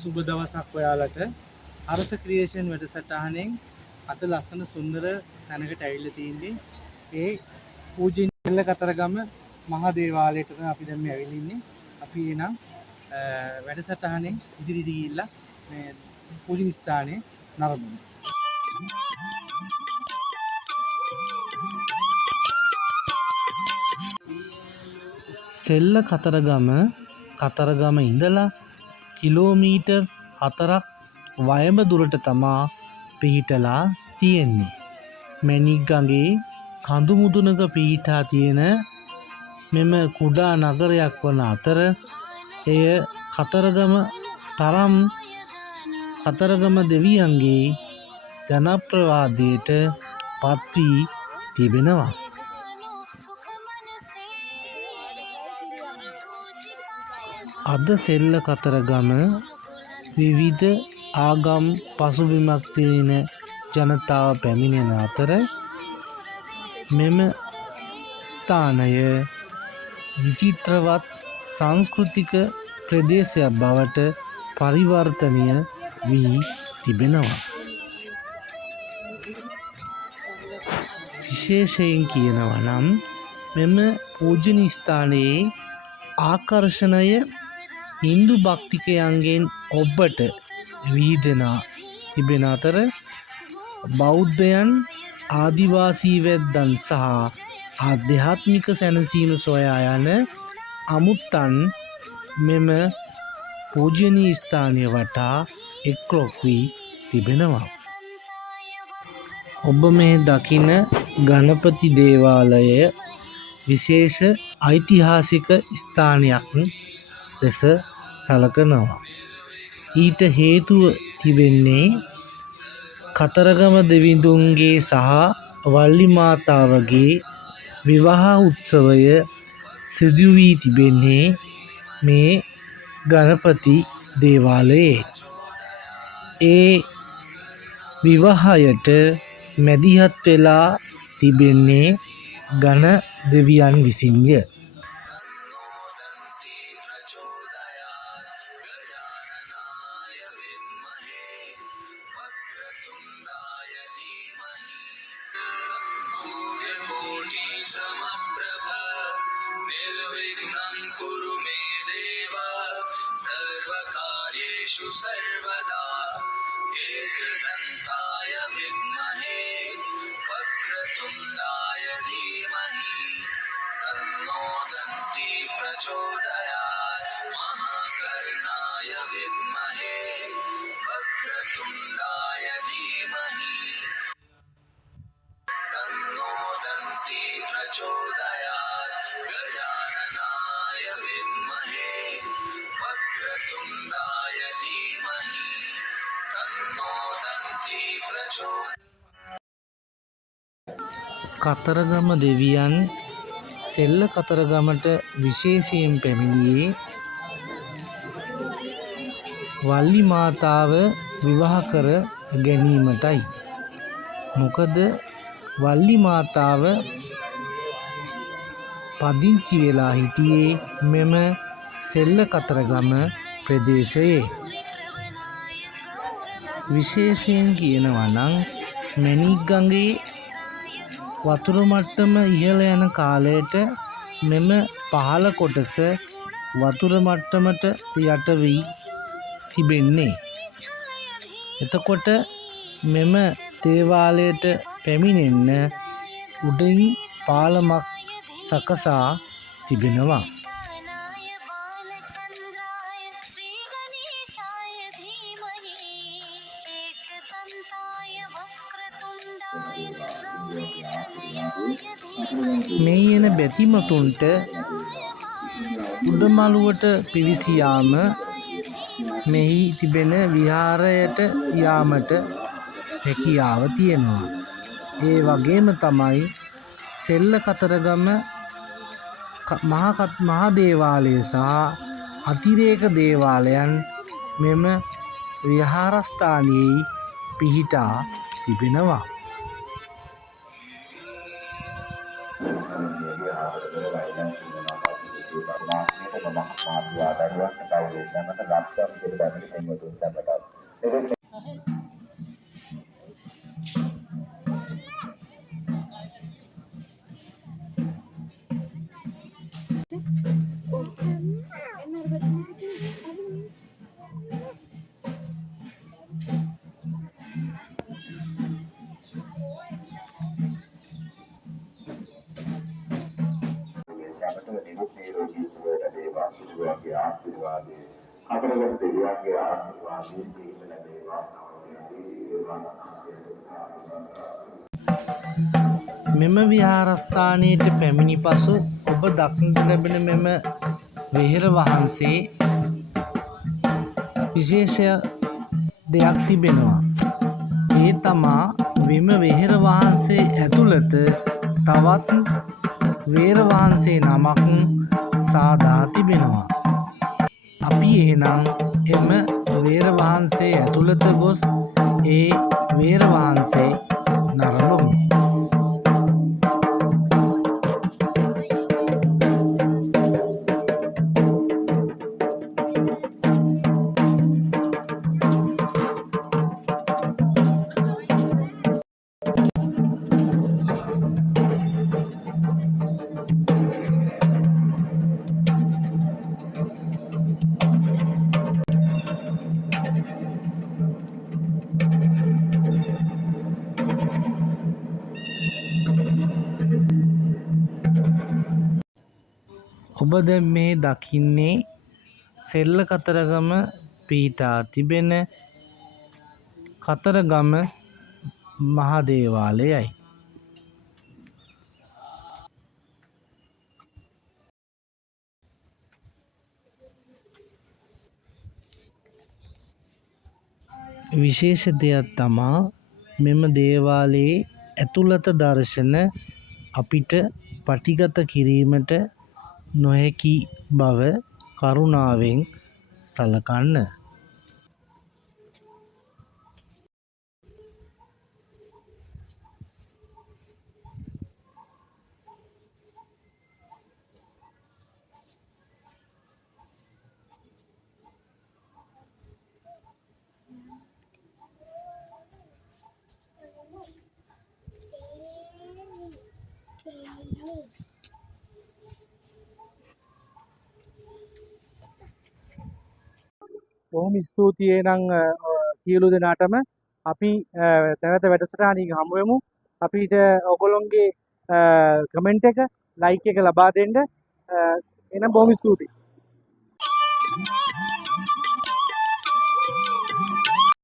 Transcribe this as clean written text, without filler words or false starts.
සුබ දවසක් ඔයාලට. අරස ක්‍රියේෂන් වැඩසටහනෙන් අද ලස්සන සුන්දර තැනකට ඇවිල්ලා තියෙන්නේ. ඒ පූජනීය කතරගම මහා දේවාලයට තමයි අපි දැන් මේ ඇවිල්ලා ඉන්නේ. අපි එනම් වැඩසටහනෙන් ඉදිරියට ගිහිල්ලා මේ පූජනීය ස්ථානයේ නරඹමු. සෙල්ල කතරගම ඉඳලා කිලෝමීටර් 4ක් වයඹ දුරට තමා පිහිටලා තියෙන්නේ. මැණික්ගඟේ කඳු මුදුනක පිහිටා තියෙන මෙම කුඩා නගරයක් වන අතර එය කතරගම දෙවියන්ගේ ජනප්‍රවාදයට පත් වී තිබෙනවා. අද සෙල්ල කතරගම විවිධ ආගම් පසුබිමක් තියෙන ජනතාව පැමිණෙන අතර මෙම ස්ථානය විචිත්‍රවත් සංස්කෘතික ප්‍රදේශයක් බවට පරිවර්තනය වී තිබෙනවා. විශේෂයෙන් කියනවා නම් මෙම පූජනීය ස්ථානයේ ආකර්ෂණය හින්දු භක්තිකයන්ගෙන් ඔබට විහිදෙනා තිබෙන අතර බෞද්ධයන් ආදිවාසී වැද්දන් සහ ආධ්‍යාත්මික සැනසීම සොයා යන අමුත්තන් මෙම පූජනීය ස්ථානය වටා එක්රොක් වී තිබෙනවා. ඔබ මේ දකින ගණපති දේවාලය විශේෂ ඓතිහාසික ස්ථානයක් ලෙස සලකනවා. ඊට හේතුව තිබෙන්නේ කතරගම දෙවිඳුන්ගේ සහ වල්ලි මාතාවගේ විවාහ උත්සවය සිදු වී තිබෙන්නේ මේ ගණපති දේවාලයේ. ඒ විවාහයට මැදිහත් වෙලා තිබෙන්නේ ගණ දෙවියන් විසින්ය. सर्वदा एकदन्ताय विद्महे वक्रतुण्डाय धीमहि तन्नो दन्ती प्रचोदयात् महाकर्णाय विद्महे वक्रतुण्डाय धीमहि तन्नो दन्ती प्रचोदयात् गजाननाय विद्महे वक्रतुण्डाय धीमहि तन्नो दन्ती प्रचोदयात्. කතරගම දෙවියන් සෙල්ල කතරගමට විශේෂයෙන් පැමිණියේ වල්ලි මාතාව විවාහ කර ගැනීමටයි. මොකද වල්ලි මාතාව පදිංචි වෙලා හිටියේ මෙම සෙල්ල කතරගම ප්‍රදේශයේ. විශේෂයෙන් කියනවා නම් මැණික්ගඟේ වතුර මට්ටම ඉහළ යන කාලයට මෙම පහළ කොටස වතුර මට්ටමට යට වී තිබෙන්නේ. එතකොට මෙම දේවාලයට පැමිණෙන්න උඩින් පාලමක් සකසා තිබෙනවා. මේ එන බැතිමතුන්ට උඩමළුවට පිවිසියාම මෙහි තිබෙන විහාරයට යාමට හැකියාව තියෙනවා. ඒ වගේම තමයි සෙල්ල කතරගම මහා දේවාලය සහ අතිරේක දේවාලයන් මෙම විහාරස්ථානයේ පිහිටා තිබෙනවා. මෙම විහාරස්ථානයට පැමිණි පසු ඔබ දක්නට ලැබෙන මෙම වෙහෙර වහන්සේ විශේෂ දෙයක් තිබෙනවා. ඒ තමා මෙම වෙහෙර වහන්සේ ඇතුළත තවත් වේර වහන්සේ නමක් සාදා තිබෙනවා. අපි එහෙනම් එම වේර වහන්සේ ඇතුළත ගොස් ඒ වේර වහන්සේ නරඹමු. ඔබ දැන් මේ දකින්නේ සෙල්ල කතරගම පිහිටා තිබෙන කතරගම මහදේවාලයයි. විශේෂ දෙයක් තමා මෙම දේවාලයේ ඇතුළත දර්ශන අපිට පටිගත කිරීමට නොහැකි බව කරුණාවෙන් සලකන්න. බොහොම ස්තුතියි නම් සියලු දෙනාටම අපි නැවත වැඩසටහනින් හමු වෙමු. අපිට ඔයගොල්ලොන්ගේ කමෙන්ට් එක ලයික් එක ලබා දෙන්න. එහෙනම් බොහොම ස්තුතියි.